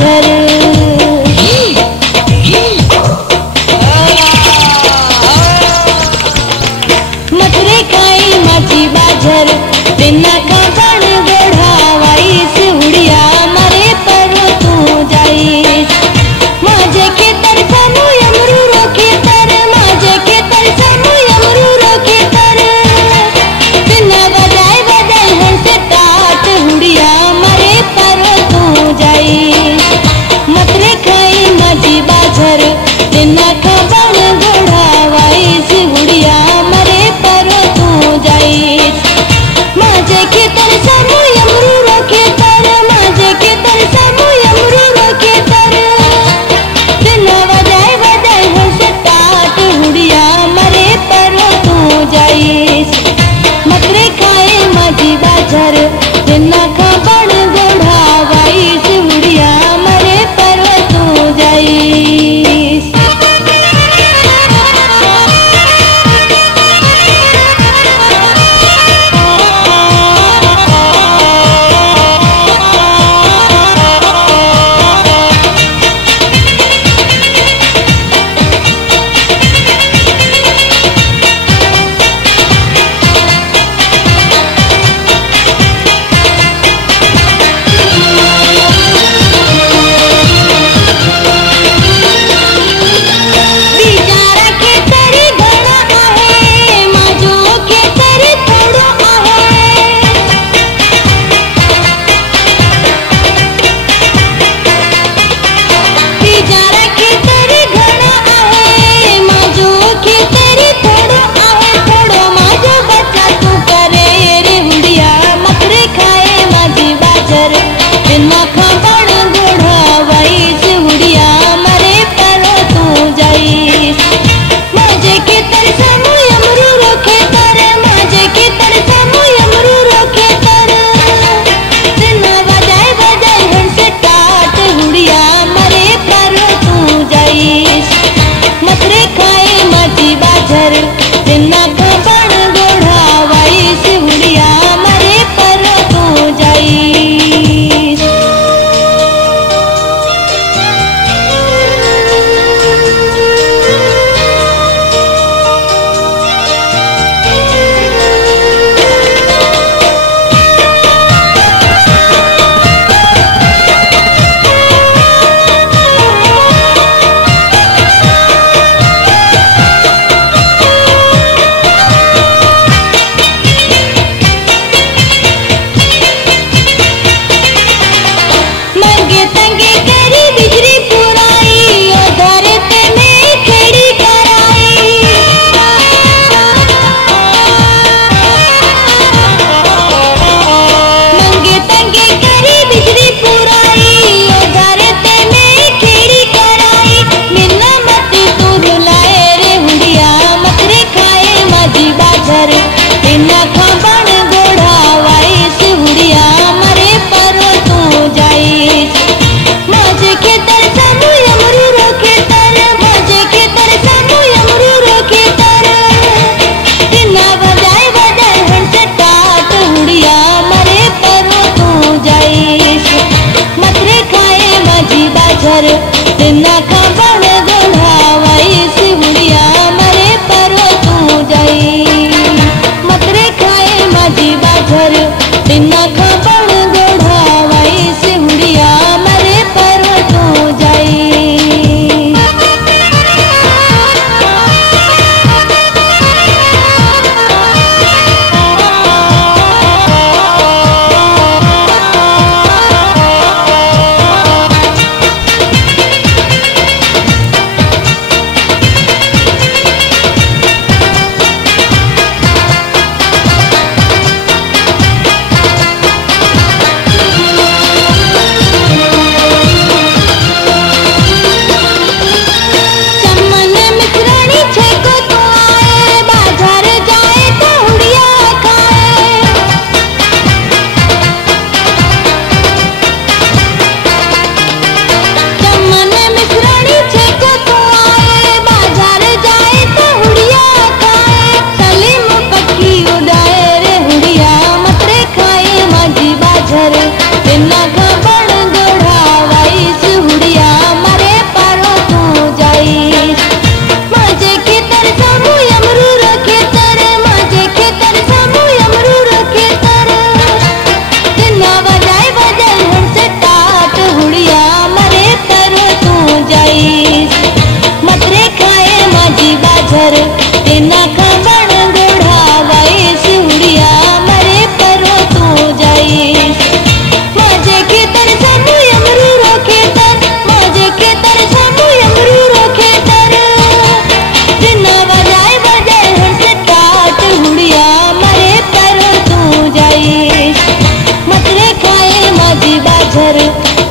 बाझर मथुरे खाई माझी बाझर बिना का बण गोढ़ावाईस उड़िया मरे पर तू जाईस माझे के तर सामू यमरू रोके तर माझे के तर सामू यमरू रोके तर बिना बजाए बजाए हंसे तात उड़िया मरे पर तू जाईस मथुरे खाई माझी बाझर बिना का बण गोढ़ावाईस उड़िया मरे पर तू जाईस माझे के तर सामू यमरू रोके तर माझे के तर सामू यमरू रोके तर बिना बजाए बजाए हंसे तात उड़िया मरे पर तू जाईस मथुरे खाए माझी बाझर बिना का बण गोढ़ावाईस उड़िया मरे पर तू जाईस बिचारा के तरी घणा आहे माझो के तरी थोडो आहे बिचारा के तरी घणा आहे माझो के तरी थोडो आहे थोडो माझो बच्चा तू करे रे हुडिया मथुरे खाए माझी बाझर बिना खाबण गोढ़ावाईस उड़िया मरे पर तू जाईस माझे के तर सामू यमरू रोके तर माझे के तर सामू यमरू रोके तर बिना बजाए बजाए हंसे तात उड़िया मरे पर तू जाईस मथुरे खाए माझी बाझर बिना खाबण गोढ़ावाईस उड़िया मरे पर तू जाईस मंगे तंगे करी बिजली पुराई और धरते में खेड़ी कराई मंगे तंगे करी बिजली पुराई और धरते में खेड़ी कराई मिलना मती तू रुलाए रे हुडिया मथुरे खाए माझी बाझर बिना खाबण गोढ़ावाईस उड़िया मरे पर तू जाईस माझे के तर सामू यमरू रोके तर माझे के तर सामू यमरू रोके तर बिना बजाए बजाए हंसे तात उड़िया मरे पर तू जाईस मथुरे खाए माझी बाझर बिना खाबण गोढ़ावाईस उड़िया मरे पर तू जाईस मथुरे खाए माझी बाझर बिना खाबण गोढ़ावाईस उड़िया मरे पर तू जाईस बिना खबड़ गोढ़ावाईस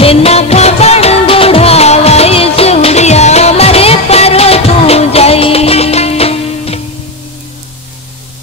ट्रेना का